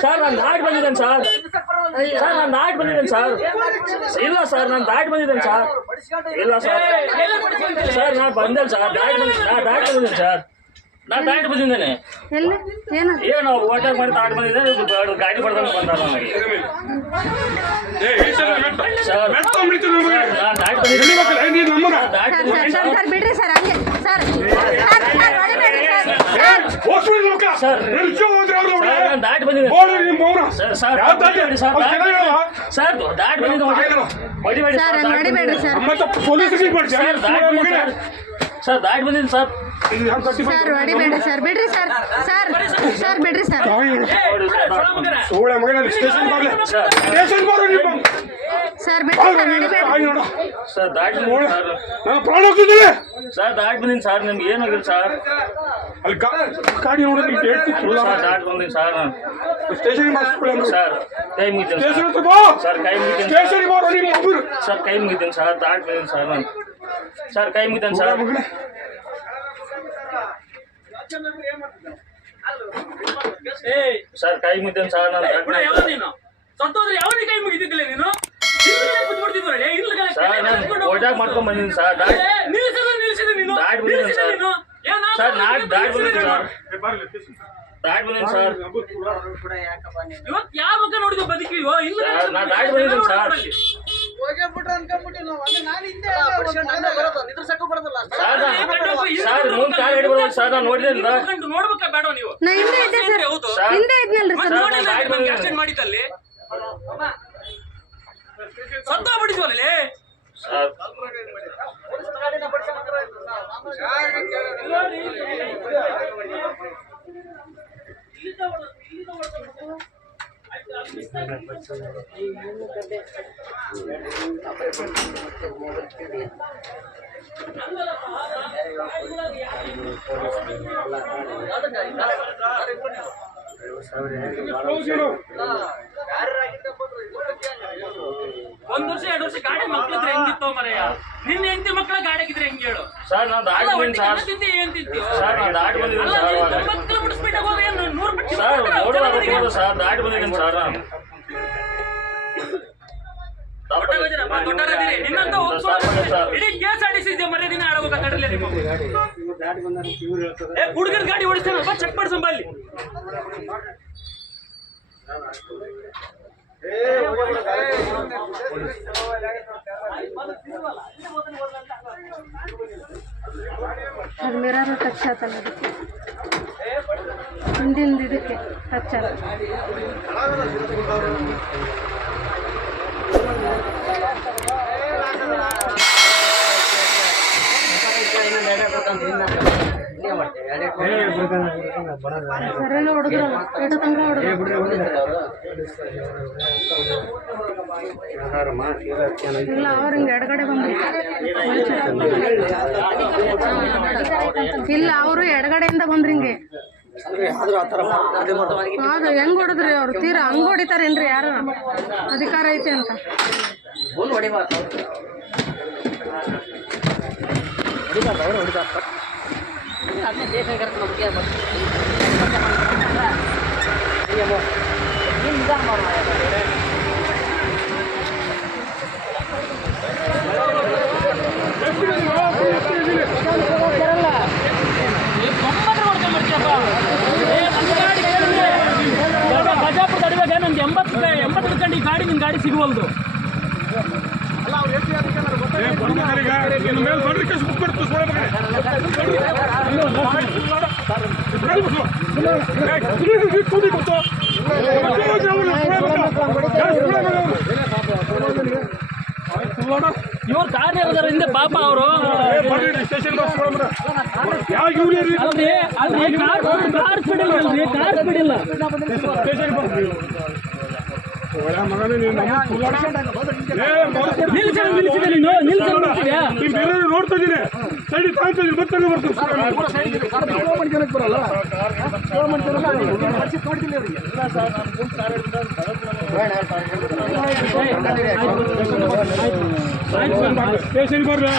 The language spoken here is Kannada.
ಸರ್ ನಾನು ದಾಟಿ ಬಂದಿದ್ದೇನೆ ಸರ್ ನಾನು ದಾಟಿ ಬಂದಿದ್ದೇನೆ ಸರ್ ಇಲ್ಲ ಸರ್ ನಾನು ದಾಟಿ ಬಂದಿದ್ದೇನೆ ಸರ್ ಇಲ್ಲ ಸರ್ ಸರ್ ನಾನು ಬಂದೆ ಸರ್ ದಾಟಿ ಬಂದಿದ್ದೇನೆ ಸರ್ ನಾನು ದಾಟಿ ಬಂದಿದ್ದೇನೆ ಏನು ಓಟಾಗ ಮಾಡಿ ದಾಟಿ ಬಂದಿದ್ದೇನೆ ಗಾಡಿ ಬಡ್ದಂಗೆ ಬಂದ ನನಗೆ ಸರ್ ದಾಟಿ ಬಂದಿದ್ದೇನೆ ಸರ್ ದಾಟಿ ಬಂದಿದ್ದೀನಿ ಸರ್ ಹೊಡಿಬೇಡಿ ಸರ್ ಬಿಡ್ರಿ ಸರ್ ಸರ್ ಬಿಡ್ರಿ ಸರ್ ಸರ್ ಸರ್ ದಾಟಿ ಸರ್ ದಾಟಿ ಬಂದಿನಿ ಸರ್ ನಿಮ್ಗೆ ಏನಾಗಿಲ್ಲ ಸರ್ ಗಾಡಿ ನೋಡಿ ದಾಟಿ ಬಂದಿನಿ ಸರ್ ನಾನು ಸರ್ ಕೈ ಮುಗಿದ್ದೇನೆ ಸರ್ ಕೈ ಮುಗಿದ್ದೇನೆ ಸರ್ ಕೈ ಮುಗಿದ್ದೇನೆ ಸರ್ ದಾಟಿ ಬಂದಿನಿ ಸರ್ ನಾನು ಸರ್ ಕೈ ಮುಗಿದ್ದೇನೆ ಸರ್ ಸರ್ ಕೈ ಮುಗಿದ್ದೇನೆ ಸರ್ ನಾನು ಕೈ ಮುಗಿದಿದ್ದಿಲ್ಲ ನೀನು ಸರ್ ನಾನು ಓಟಾಗ ಮಾಡ್ಕೊಂಡ್ ಬಂದಿದ್ದೀನಿ ಸರ್ ದಾಟಿ ಬಂದಿದ್ದೀನಿ ಸರ್ ಸರ್ ದಾಟಿ ಬಂದಿದ್ದೀನಿ ಸರ್ ದಾಟಿ ಬಂದಿದ್ದೀನಿ ಸರ್ ಇವತ್ತು ಯಾವ ಮುಖ ನೋಡಿದ್ವಿ ಬದುಕಿವೋ ಇಲ್ಲ ನಾ ದಾಟಿ ಬಂದಿದ್ದೀನಿ ಸರ್ ಸರ್ ಮುಂದೆ ಕಾಲು ಹಿಡಿ ಬರೋದು ಸರ್ ನಾನು ನೋಡಿದ್ದಿಲ್ಲ ನೋಡ್ಬೇಕಾ ಬೇಡ ನೀವು ಮಾಡಿದಲ್ಲಿ ಸತ್ತ ಬಿಡಿದ್ವಲ್ಲಿ ಸರ್ ಒಂದ್ ವರ್ಷ 2 ವರ್ಷ ಗಾಡಿ ಮಕ್ಳಿದ್ರೆ ಹೆಂಗಿತ್ತು ಮರೆಯ ನಿನ್ನ ಹೆಂಡತಿ ಮಕ್ಕಳ ಗಾಡಿ ಆಗಿದ್ರೆ ಹೆಂಗ್ ಹೇಳು ಸರ್ ನಾನು ದಾಟಿ ಬಂದಿದ್ದೀನಿ ಸರ್ ಏನ್ ತಿಂತೀವಿ ಸರ್ ನಾನು ದಾಟಿ ಬಂದಿದ್ದೀನಿ ಸರ್ 90 ಕಿಲೋಮೀಟರ್ ಸ್ಪೀಡ್ ಹೋಗಿ 100 ಬಿಟ್ಟು ಸರ್ ನೋಡುವ ಸರ್ ದಾಟಿ ಬಂದಿದ್ದೀನಿ ಸರ್ ನಾನು ನಿನ್ನಂತ ಇಡೀ KSRTC ಮರ್ಯಾದಿನ ಆಡಬೇಕು ಕಡಲೆ ನಿಮ್ಮ ಹುಡುಗರ ಗಾಡಿ ಓಡಿಸ್ತಾನ ಚೆಕ್ ಮಾಡಿ ಸಂಬಲ್ಲಿ ಅದು ಮಿರರ್ ಟಚ್ ಆತಲ್ಲ ಅದಕ್ಕೆ ಹಿಂದಿಂದ ಇದಕ್ಕೆ ಟಚ್ ಆಗ ಸರಿಯಾಗಿ ಹೊಡೆದ್ರಲ್ಲ ಎಡು ತನಕ ಇಲ್ಲ ಅವ್ರು ಹಿಂಗೆ ಎಡಗಡೆ ಬಂದ್ರು ಇಲ್ಲ ಅವರು ಎಡಗಡೆಯಿಂದ ಬಂದ್ರಿ ಹಿಂಗೆ ಹೌದು ಹೆಂಗ್ ಹೊಡೆದ್ರಿ ಅವ್ರು ತೀರಾ ಹಂಗ್ ಹೊಡಿತಾರೇನ್ರಿ ಯಾರು ಅಧಿಕಾರ ಐತೆ ಅಂತ ಬಜಾಪುರ ತಡಿವಾಗ ನಂಗೆ 80 ಕಂಡು ಈ ಗಾಡಿ ನಿನ್ನ ಗಾಡಿ ಸಿಗುವಲ್ದು ಅಲ್ಲ ಅವ್ರು ಇವ್ರು ಕಾರ್ ಇರೋದಾರ ಹಿಂದೆ ಪಾಪ ಅವರು ಕಾರ್ ಸ್ಪೀಡ್ ಇಲ್ಲ ಕಾರ್ ಸ್ಪೀಡ್ ಇಲ್ಲ ಒಳ್ಳೆ ಮಗನೇ ನೀನು ನಮ್ಮ ನಿಲ್ಸಲ್ಲ ನಿಲ್ಸಿದೆ ನೀನು ನಿಲ್ಸಲ್ಲ ನಿಲ್ಸಿದ್ಯಾ ನೀನು ಬೇರೆ ನೋಡ್ತಾ ಇದ್ದೀನಿ ಸೈಡ್ ತಾಳ್ತಾ ಇದ್ದೀನಿ ಮತ್ತೆ ಸ್ಟೇಷನ್ ಬರ್ರಿ